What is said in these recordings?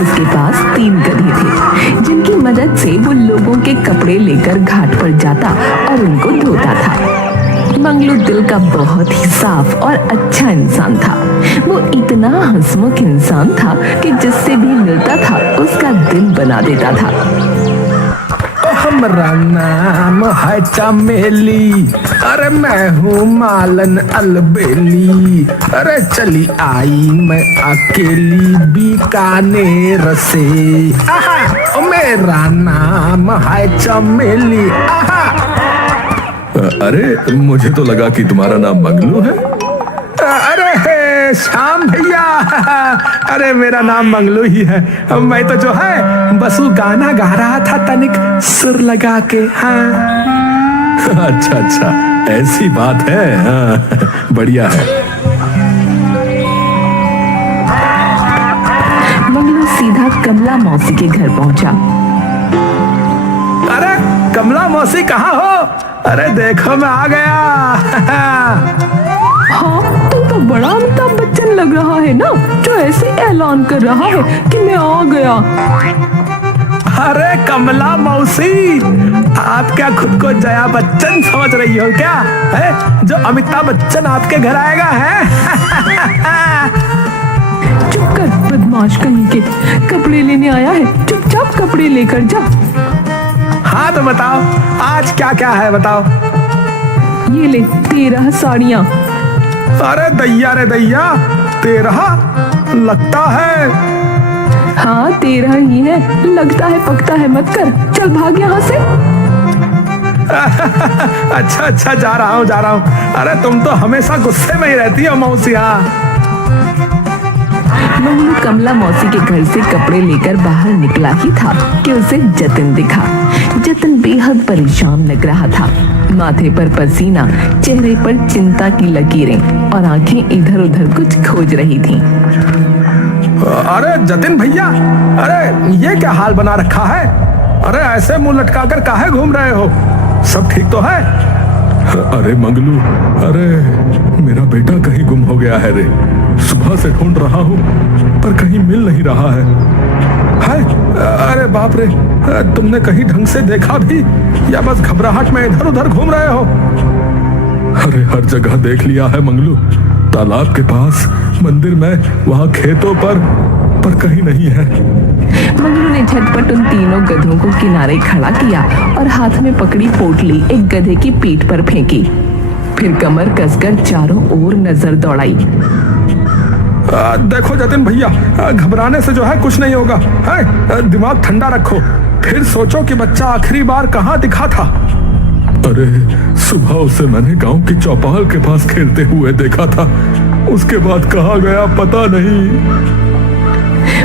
उसके पास 3 गधे थे, जिनकी मदद से वो लोगों के कपड़े लेकर घाट पर जाता और उनको धोता था। मंगलू दिल का बहुत ही साफ और अच्छा इंसान था। वो इतना हंसमुख इंसान था कि जिससे भी मिलता था उसका दिन बना देता था। हमारा नाम है चमेली, अरे मैं हूँ मालन अलबेली, अरे चली आई मैं अकेली बीकानेर से। आहा, मेरा नाम है चमेली। आहा। अरे मुझे तो लगा कि तुम्हारा नाम मंगलू है। अरे श्याम भैया, अरे मेरा नाम मंगलू ही है। मैं तो जो है बस वो गाना गा रहा था तनिक सुर लगा के। हाँ अच्छा अच्छा, ऐसी बात है। हाँ, बढ़िया है। मंगलू सीधा कमला मौसी के घर पहुंचा। अरे कमला मौसी कहाँ हो? अरे देखो मैं आ गया। हाँ, तू तो बड़ा अमिताभ बच्चन लग रहा है ना, जो ऐसे ऐलान कर रहा है कि मैं आ गया। अरे कमला मौसी, आप क्या खुद को जया बच्चन समझ रही हो क्या? है जो अमिताभ बच्चन आपके घर आएगा है? चुप कर बदमाश कहीं के, कपड़े लेने आया है, चुपचाप कपड़े लेकर जा। हाँ तो बताओ आज क्या क्या है बताओ। ये ले 13 साड़ियाँ। अरे दैया रे दैया, 13 लगता है। हाँ 13 ही है, लगता है पकता है मत कर, चल भाग यहाँ से। अच्छा अच्छा, जा रहा हूँ। अरे तुम तो हमेशा गुस्से में ही रहती हो मौसी। हाँ मंगलू कमला मौसी के घर से कपड़े लेकर बाहर निकला ही था कि उसे जतिन दिखा। जतिन बेहद परेशान लग रहा था, माथे पर पसीना, चेहरे पर चिंता की लकीरें और आंखें इधर उधर कुछ खोज रही थीं। अरे जतिन भैया, अरे ये क्या हाल बना रखा है? अरे ऐसे मुंह लटका कर काहे घूम रहे हो? सब ठीक तो है? अरे मंगलू, अरे मेरा बेटा कहीं गुम हो गया है रे। सुबह से ढूंढ रहा हूँ पर कहीं मिल नहीं रहा है। अरे बाप रे, तुमने कहीं ढंग से देखा भी या बस घबराहट में इधर उधर घूम रहे हो? अरे हर जगह देख लिया है मंगलू, तालाब के पास, मंदिर में, वहाँ खेतों पर कहीं नहीं है। मंगलू ने झटपट उन तीनों गधों को किनारे खड़ा किया और हाथ में पकड़ी पोटली एक गधे की पीठ पर फेंकी। फिर कमर कसकर चारों ओर नजर दौड़ाई। देखो जतिन भैया, घबराने से जो है कुछ नहीं होगा। है दिमाग ठंडा रखो, फिर सोचो कि बच्चा आखिरी बार कहाँ दिखा था। अरे सुबह उसे मैंने गांव की चौपाल के पास खेलते हुए देखा था, उसके बाद कहाँ गया पता नहीं।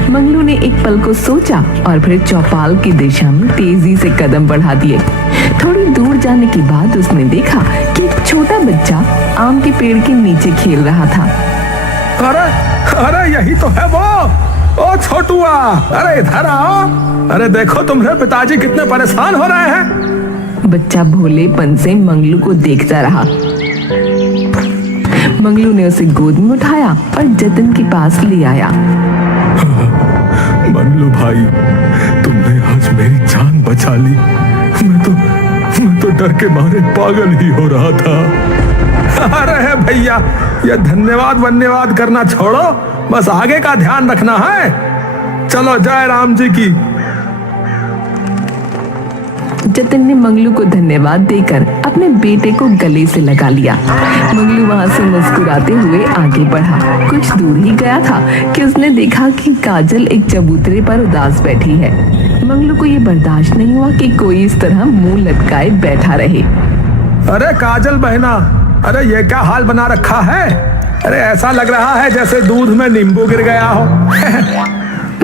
मंगलू ने एक पल को सोचा और फिर चौपाल की दिशा में तेजी से कदम बढ़ा दिए। थोड़ी दूर जाने के बाद उसने देखा कि एक छोटा बच्चा आम के पेड़ के नीचे खेल रहा था। अरे यही तो है वो। ओ छोटुआ, अरे इधर आओ। अरे देखो तुम्हारे पिताजी कितने परेशान हो रहे हैं। बच्चा भोलेपन से मंगलू को देखता रहा। मंगलू ने उसे गोद में उठाया और जतिन के पास ले आया। मंगलू भाई, तुमने आज मेरी जान बचा ली। मैं तो डर के मारे पागल ही हो रहा था। अरे भैया, ये धन्यवाद करना छोड़ो, बस आगे का ध्यान रखना है। चलो जय राम जी की। जतिन ने मंगलू को धन्यवाद देकर अपने बेटे को गले से लगा लिया। मंगलू वहां से मुस्कुराते हुए आगे बढ़ा। कुछ दूर ही गया था कि उसने देखा कि काजल एक चबूतरे पर उदास बैठी है। मंगलू को ये बर्दाश्त नहीं हुआ कि कोई इस तरह मुंह लटकाए बैठा रहे। अरे काजल बहना, अरे ये क्या हाल बना रखा है? अरे ऐसा लग रहा है जैसे दूध में नींबू गिर गया हो।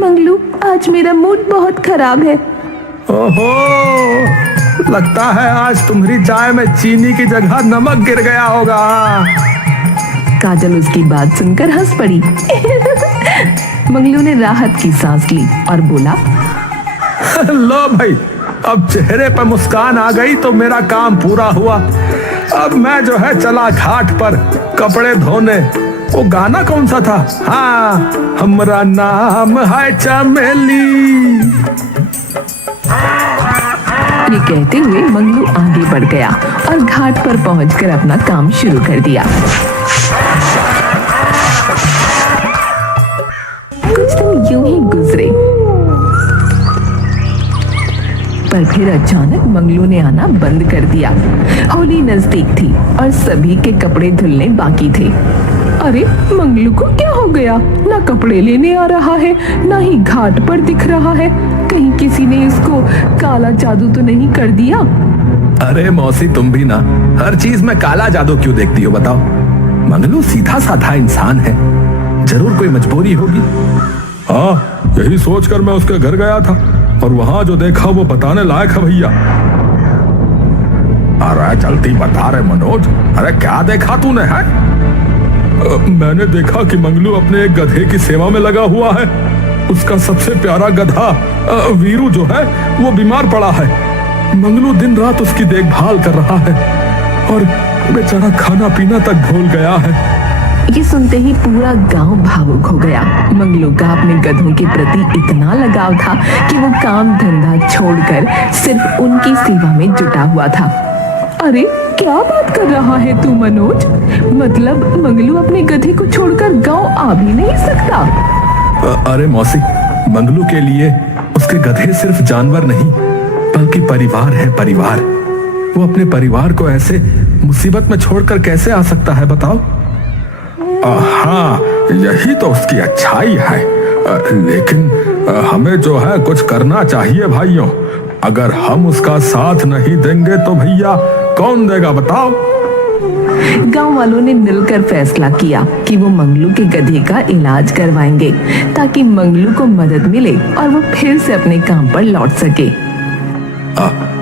मंगलू, आज मेरा मूड बहुत खराब है। ओहो, लगता है आज तुम्हारी चाय में चीनी की जगह नमक गिर गया होगा। काजल उसकी बात सुनकर हंस पड़ी। मंगलू ने राहत की सांस ली और बोला, लो भाई, अब चेहरे पर मुस्कान आ गई तो मेरा काम पूरा हुआ। अब मैं जो है चला घाट पर कपड़े धोने। वो गाना कौन सा था? हाँ, हमरा नाम है चमेली। ये कहते हुए मंगलू आगे बढ़ गया और घाट पर पहुंचकर अपना काम शुरू कर दिया। कुछ दिन यूं ही गुजरे, पर फिर अचानक मंगलू ने आना बंद कर दिया। होली नजदीक थी और सभी के कपड़े धुलने बाकी थे। अरे मंगलू को क्या हो गया? ना कपड़े लेने आ रहा है, ना ही घाट पर दिख रहा है। कहीं किसी ने इसको काला जादू तो नहीं कर दिया? अरे मौसी, तुम भी ना हर चीज में काला जादू क्यों देखती हो? बताओ, मंगलू सीधा साधा इंसान है, जरूर कोई मजबूरी होगी। हाँ, यही सोचकर मैं उसके घर गया था और वहां जो देखा वो बताने लायक है भैया। अरे जल्दी बता रे मनोज, अरे क्या देखा तूने? है मैंने देखा कि मंगलू अपने एक गधे की सेवा में लगा हुआ है। उसका सबसे प्यारा गधा वीरू जो है वो बीमार पड़ा है। मंगलू दिन रात उसकी देखभाल कर रहा है और बेचारा खाना पीना तक भूल गया है। ये सुनते ही पूरा गांव भावुक हो गया। मंगलू का अपने गधों के प्रति इतना लगाव था कि वो काम धंधा छोड़कर सिर्फ उनकी सेवा में जुटा हुआ था। अरे क्या बात कर रहा है तू मनोज? मतलब मंगलू अपने गधे को छोड़कर गांव आ भी नहीं सकता? अरे मौसी, मंगलू के लिए उसके गधे सिर्फ जानवर नहीं बल्कि परिवार है, परिवार। वो अपने परिवार को ऐसे मुसीबत में छोड़कर कैसे आ सकता है बताओ? हाँ, यही तो उसकी अच्छाई है। लेकिन हमें जो है कुछ करना चाहिए भाइयों। अगर हम उसका साथ नहीं देंगे तो भैया कौन देगा बताओ? गांव वालों ने मिलकर फैसला किया कि वो मंगलू के गधे का इलाज करवाएंगे ताकि मंगलू को मदद मिले और वो फिर से अपने काम पर लौट सके।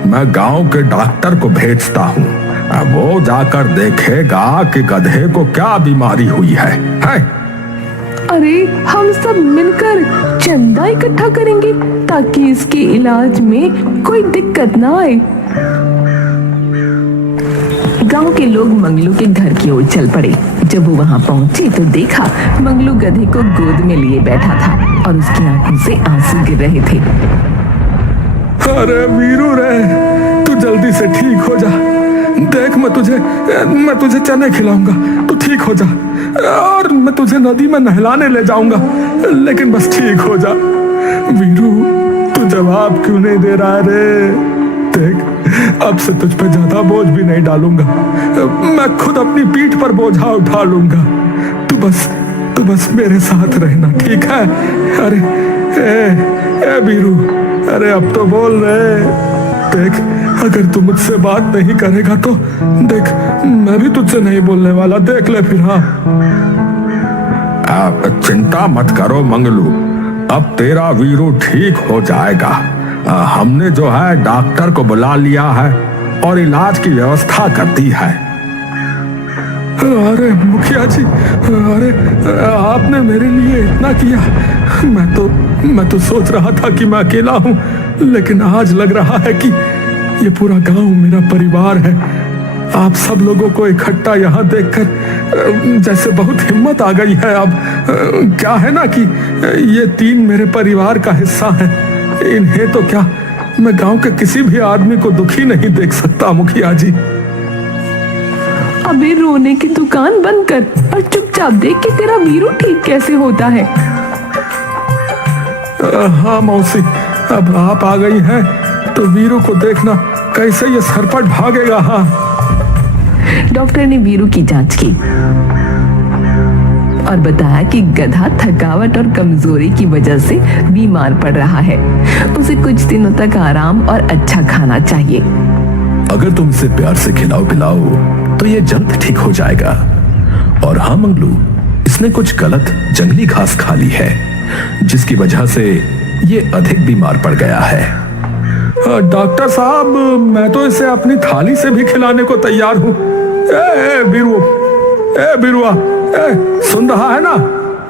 मैं गांव के डॉक्टर को भेजता हूँ, वो जाकर देखेगा कि गधे को क्या बीमारी हुई है? अरे हम सब मिलकर चंदा इकट्ठा करेंगे ताकि इसके इलाज में कोई दिक्कत ना आए। गांव के लोग मंगलू के घर की ओर चल पड़े। जब वो वहां पहुंचे तो देखा मंगलू गधे को गोद में लिए बैठा था और उसकी आंखों से आंसू गिर रहे थे। अरे वीरू रे, तू जल्दी से ठीक हो जा। देख, मैं तुझे चने खिलाऊंगा, तू ठीक हो जा। और मैं तुझे नदी में नहलाने ले जाऊंगा, लेकिन बस ठीक हो जा। वीरू, तू जवाब क्यों नहीं दे रहा रे? देख, अब से तुझ पे ज्यादा बोझ भी नहीं डालूंगा। मैं खुद अपनी पीठ पर बोझा उठा लूंगा। तू बस मेरे साथ रहना, ठीक है? अरे ए वीरू, अरे अब तो बोल रे। देख, अगर तू मुझसे बात नहीं करेगा तो देख, मैं भी तुझसे नहीं बोलने वाला। देख ले फिर। हाँ, चिंता मत करो मंगलू, अब तेरा वीरू ठीक हो जाएगा। हमने जो है डॉक्टर को बुला लिया है और इलाज की व्यवस्था कर दी है। अरे मुखिया जी, अरे आपने मेरे लिए इतना किया। मैं तो सोच रहा था कि मैं अकेला हूँ, लेकिन आज लग रहा है कि ये पूरा गांव मेरा परिवार है। आप सब लोगों को इकट्ठा यहाँ देखकर जैसे बहुत हिम्मत आ गई है। अब क्या है ना कि ये तीन मेरे परिवार का हिस्सा है। इन्हें तो क्या, मैं गांव के किसी भी आदमी को दुखी नहीं देख सकता मुखिया जी। अबे रोने की दुकान बंद कर और चुपचाप देख कि तेरा वीरू ठीक कैसे होता है। हाँ मौसी, अब आप आ गई हैं तो वीरू को देखना कैसे ये सरपट भागेगा। हाँ, डॉक्टर ने वीरू की जांच की और बताया कि गधा थकावट और कमजोरी की वजह से बीमार पड़ रहा है। उसे कुछ दिनों तक आराम और अच्छा खाना चाहिए। अगर तुम इसे प्यार से खिलाओ पिलाओ तो ये जल्द ठीक हो जाएगा। और हाँ मंगलू, इसने कुछ गलत जंगली घास खा ली है, जिसकी वजह से ये अधिक बीमार पड़ गया है। डॉक्टर साहब, मैं तो इसे अपनी थाली से भी खिलाने को तैयार हूँ। बिरुआ, सुन रहा है ना?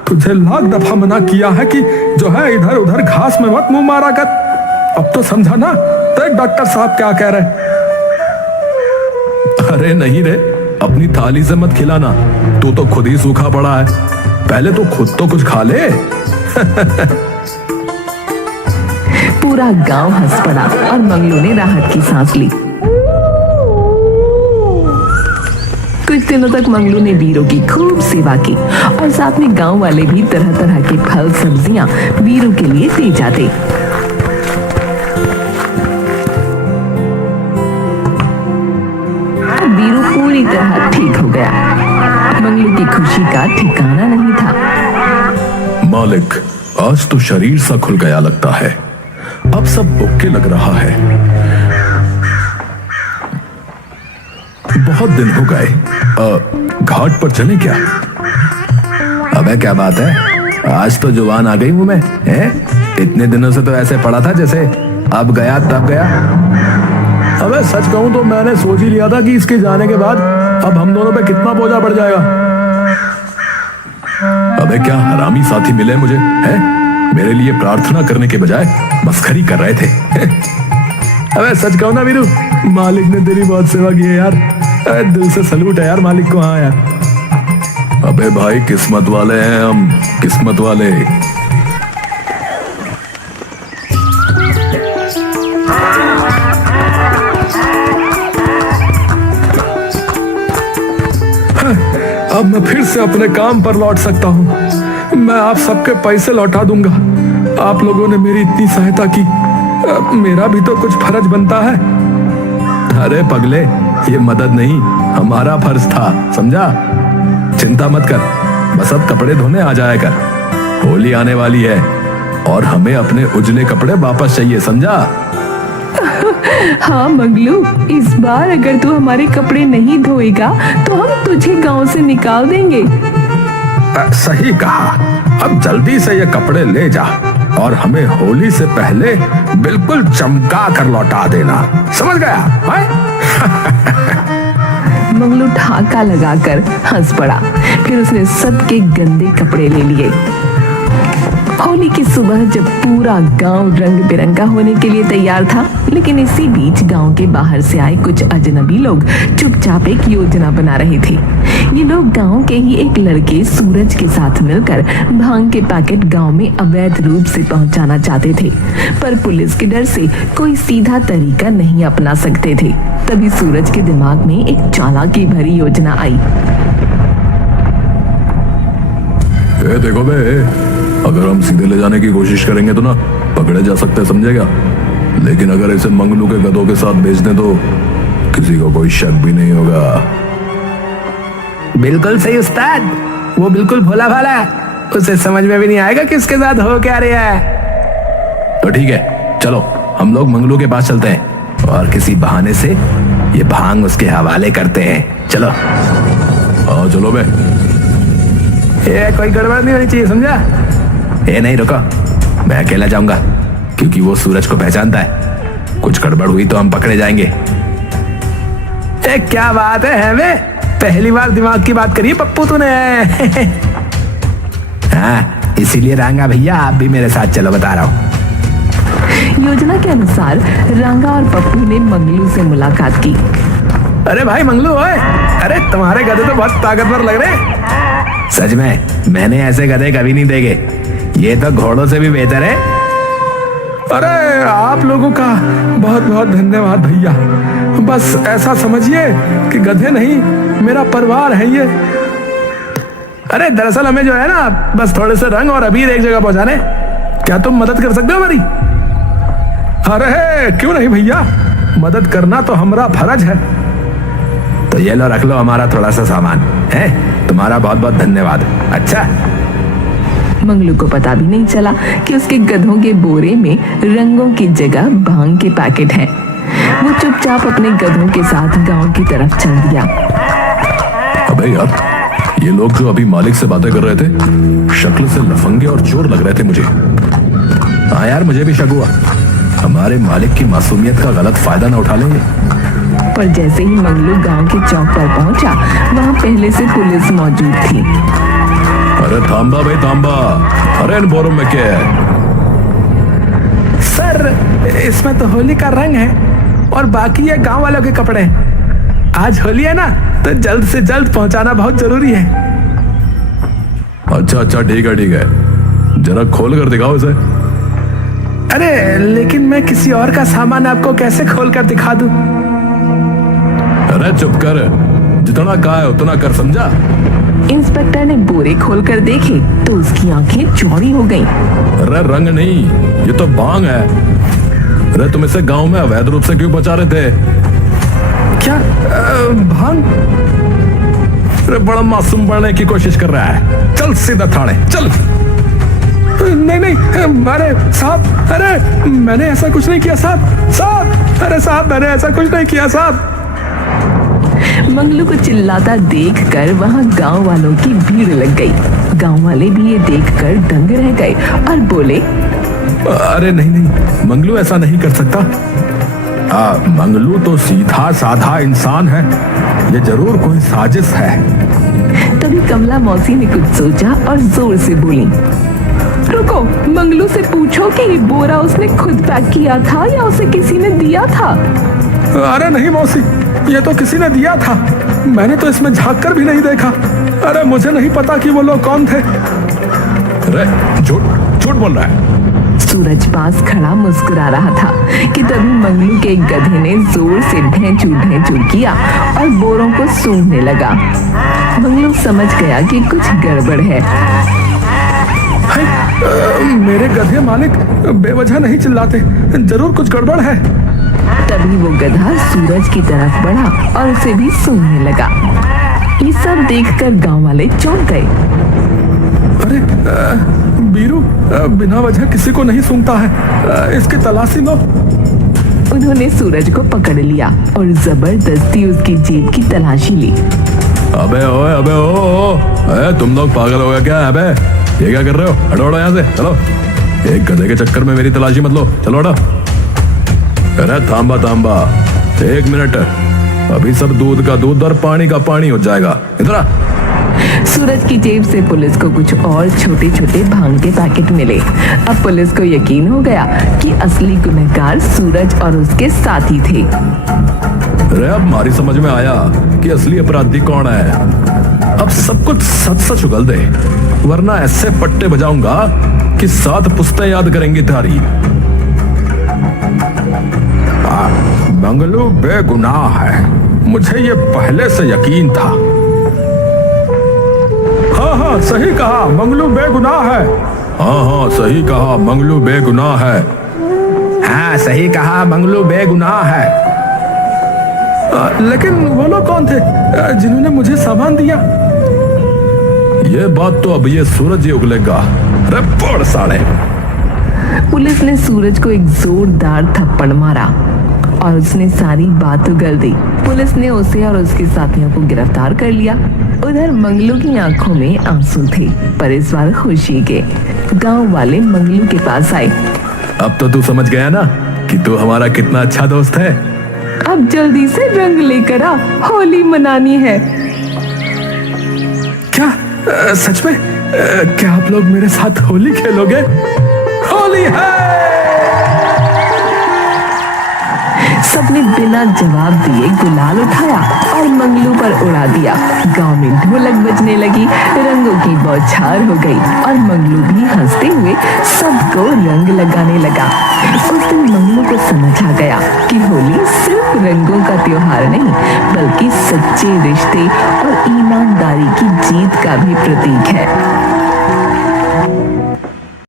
तुझे लाख दफा मना किया है कि जो है इधर उधर घास में मत मुंह मारा कर। अब तो समझा ना? देख डॉक्टर साहब क्या कह रहे। अरे नहीं रे, अपनी थाली से मत खिलाना, तू तो खुद ही सूखा पड़ा है। पहले तो खुद तो कुछ खा ले। पूरा गांव हंस पड़ा और मंगलू ने राहत की सांस ली। कुछ दिनों तक मंगलू ने वीरू की खूब सेवा की और साथ में गांव वाले भी तरह तरह के फल सब्जियां वीरू के लिए दे जाते। वीरू पूरी तरह ठीक हो गया। मंगलू की खुशी का ठिकाना नहीं था। मालिक, आज तो शरीर सा खुल गया लगता है। अब सब ओके लग रहा है। बहुत दिन हो गए। घाट पर चलें क्या? अबे क्या बात है, आज तो जुबान आ गई मुंह में है? इतने दिनों से तो ऐसे पड़ा था जैसे अब गया तब गया। अबे सच कहूं तो मैंने सोच ही लिया था कि इसके जाने के बाद अब हम दोनों पे कितना बोझा बढ़ जाएगा। अबे क्या हरामी साथी मिले मुझे, है? मेरे लिए प्रार्थना करने के बजाय मस्खरी कर रहे थे। अबे सच कहूं ना वीरू, मालिक ने तेरी बहुत सेवा की है यार। दिल से सलूट है यार मालिक को। हाँ यार। अबे भाई किस्मत वाले हैं हम, किस्मत वाले। अब मैं फिर से अपने काम पर लौट सकता हूँ। मैं आप सबके पैसे लौटा दूंगा। आप लोगों ने मेरी इतनी सहायता की, मेरा भी तो कुछ फर्ज बनता है। अरे पगले, ये मदद नहीं, हमारा फर्ज था, समझा? चिंता मत कर, बस अब कपड़े धोने आ जाया कर। होली आने वाली है और हमें अपने उजले कपड़े वापस चाहिए, समझा? हाँ मंगलू, इस बार अगर तू हमारे कपड़े नहीं धोएगा तो हम तुझे गांव से निकाल देंगे। सही कहा। अब जल्दी से ये कपड़े ले जा और हमें होली से पहले बिल्कुल चमका कर लौटा देना, समझ गया? मंगलू ठाका लगाकर हंस पड़ा। फिर उसने सबके गंदे कपड़े ले लिए। होली की सुबह जब पूरा गांव रंग बिरंगा होने के लिए तैयार था, लेकिन इसी बीच गांव के बाहर से आए कुछ अजनबी लोग चुपचाप एक योजना बना रहे थे। ये लोग गांव के ही एक लड़के सूरज के साथ मिलकर भांग के पैकेट गांव में अवैध रूप से पहुंचाना चाहते थे, पर पुलिस के डर से कोई सीधा तरीका नहीं अपना सकते थे। तभी सूरज के दिमाग में एक चालाकी भरी योजना आई। देखो बे, अगर हम सीधे ले जाने की कोशिश करेंगे तो ना पकड़े जा सकते हैं, समझेगा? लेकिन अगर इसे मंगलू के गधों के साथ भेज दें तो किसी को कोई शक भी नहीं होगा। बिल्कुल सही उस्ताद, वो बिल्कुल भोला भाला है, उसे समझ में भी नहीं आएगा कि उसके साथ हो क्या रहा है। तो ठीक है, चलो हम लोग मंगलू के पास चलते हैं और किसी बहाने से ये भांग उसके हवाले करते हैं। चलो। हाँ चलो बे। ये कोई गड़बड़ नहीं होनी चाहिए, समझा? ए नहीं, रुको, मैं अकेला जाऊंगा क्योंकि वो सूरज को पहचानता है। कुछ गड़बड़ हुई तो हम पकड़े जाएंगे। क्या बात है बे, पहली बार दिमाग की बात करी पप्पू तूने। हाँ, इसीलिए रांगा भैया आप भी मेरे साथ चलो, बता रहा हूँ। योजना के अनुसार रांगा और पप्पू ने मंगलू से मुलाकात की। अरे भाई मंगलू, ओए, अरे तुम्हारे गधे तो बहुत ताकतवर लग रहे। सच में मैंने ऐसे गधे कभी नहीं देखे, ये तो घोड़ों से भी बेहतर है। अरे आप लोगों का बहुत बहुत धन्यवाद भैया। बस ऐसा समझिए कि गधे नहीं, मेरा परिवार है ये। अरे दरअसल हमें जो है ना, बस थोड़े से रंग और अबीर एक जगह पहुंचाने। क्या तुम मदद कर सकते हो हमारी? अरे क्यों नहीं भैया, मदद करना तो हमारा फर्ज है। तो ये लो, रख लो हमारा थोड़ा सा सामान है। तुम्हारा बहुत बहुत धन्यवाद। अच्छा। मंगलू को पता भी नहीं चला कि उसके गधों के बोरे में रंगों की जगह भांग के पैकेट हैं। वो चुपचाप अपने गधों के साथ गांव की तरफ चल दिया। अबे यार, ये लोग जो अभी मालिक से बातें कर रहे थे, शक्ल से लफंगे और चोर लग रहे थे मुझे। हाँ यार, मुझे भी शक हुआ हमारे मालिक की मासूमियत का गलत फायदा ना उठा लेंगे। पर जैसे ही मंगलू गांव के चौक पर पहुंचा, वहां पहले से पुलिस मौजूद थी। अरे थांबा भाई थांबा, अरे इन बोरों में क्या है? सर, इसमें तो होली का रंग है और बाकी ये गांव वालों के कपड़े। आज होली है ना, तो जल्द से जल्द पहुंचाना बहुत जरूरी है। अच्छा अच्छा, ठीक है, जरा खोल कर दिखाओ इसे। अरे लेकिन मैं किसी और का सामान आपको कैसे खोल कर दिखा दूं? अरे चुप कर, जितना कहा है उतना कर, समझा? इंस्पेक्टर ने बोरे खोलकर देखे तो उसकी आंखें चौड़ी हो गईं। अरे रंग नहीं, ये तो भांग है। अरे तुम इसे गांव में अवैध रूप से क्यों पहुंचा रहे थे? क्या भांग? अरे बड़ा मासूम बनने की कोशिश कर रहा है। चल सीधा थाने चल। नहीं, अरे साहब, अरे मैंने ऐसा कुछ नहीं किया साहब, अरे साहब मैंने ऐसा कुछ नहीं किया साहब। मंगलू को चिल्लाता देखकर वहां गांव वालों की भीड़ लग गई। गांव वाले भी ये देखकर दंग रह गए और बोले, अरे नहीं, मंगलू ऐसा नहीं कर सकता। मंगलू तो सीधा साधा इंसान है, ये जरूर कोई साजिश है। तभी कमला मौसी ने कुछ सोचा और जोर से बोली, रुको, मंगलू से पूछो कि ये बोरा उसने खुद पैक किया था या उसे किसी ने दिया था। अरे नहीं मौसी, ये तो किसी ने दिया था, मैंने तो इसमें झांक कर भी नहीं देखा। अरे मुझे नहीं पता कि वो लोग कौन थे। अरे झूठ बोल रहा है। सूरज पास खड़ा मुस्कुरा रहा था कि तभी मंगलू के गधे ने जोर से ढेंचू किया और बोरों को सूंघने लगा। मंगलू समझ गया कि कुछ गड़बड़ है। मेरे गधे मालिक बेवजह नहीं चिल्लाते, जरूर कुछ गड़बड़ है। तभी वो गधा सूरज की तरफ बढ़ा और उसे भी सूंघने लगा। ये सब देखकर गांव वाले चौंक गए। अरे बीरू बिना वजह किसी को नहीं सूंघता है, इसकी तलाशी लो। उन्होंने सूरज को पकड़ लिया और जबरदस्ती उसकी जेब की तलाशी ली। अबे ओ, तुम लोग पागल हो गए क्या? अबे ये क्या कर रहे हो? हटो यहाँ से, चलो। एक गधे के चक्कर में मेरी तलाशी मत लो, चलो हटो। अरे थांबा, 1 मिनट, अभी सब दूध का दूध और पानी का पानी हो जाएगा। इधर आ। सूरज की जेब से पुलिस को कुछ और छोटे छोटे भांग के पैकेट मिले। अब पुलिस को यकीन हो गया कि असली गुनहगार सूरज और उसके साथी थे। अरे अब हमारी समझ में आया कि असली अपराधी कौन है। अब सब कुछ सच उगल दे, वरना ऐसे पट्टे बजाऊंगा कि 7 पुश्तें याद करेंगी तारी। मंगलू बेगुनाह है, मुझे ये पहले से यकीन था। हाँ सही कहा, मंगलू बेगुनाह है। हाँ सही कहा, मंगलू बेगुनाह है। हाँ सही कहा, मंगलू बेगुनाह है। लेकिन वो लोग कौन थे जिन्होंने मुझे सामान दिया? ये बात तो अब ये सूरज ही उगलेगा। अरे पड़ साले। पुलिस ने सूरज को एक जोरदार थप्पड़ मारा और उसने सारी बात उगल दी। पुलिस ने उसे और उसके साथियों को गिरफ्तार कर लिया। उधर मंगलू की आंखों में आंसू थे, पर इस बार खुशी के। गांव वाले मंगलू के पास आए। अब तो तू समझ गया ना कि तू हमारा कितना अच्छा दोस्त है। अब जल्दी से रंग लेकर आ, होली मनानी है। क्या सच में? क्या आप लोग मेरे साथ होली खेलोगे? होली है! सबने बिना जवाब दिए गुलाल उठाया और मंगलू पर उड़ा दिया। गांव में ढोलक बजने लगी, रंगों की बौछार हो गई और मंगलू भी हंसते हुए सबको रंग लगाने लगा। उस दिन मंगलू को समझ आ गया कि होली सिर्फ रंगों का त्योहार नहीं, बल्कि सच्चे रिश्ते और ईमानदारी की जीत का भी प्रतीक है।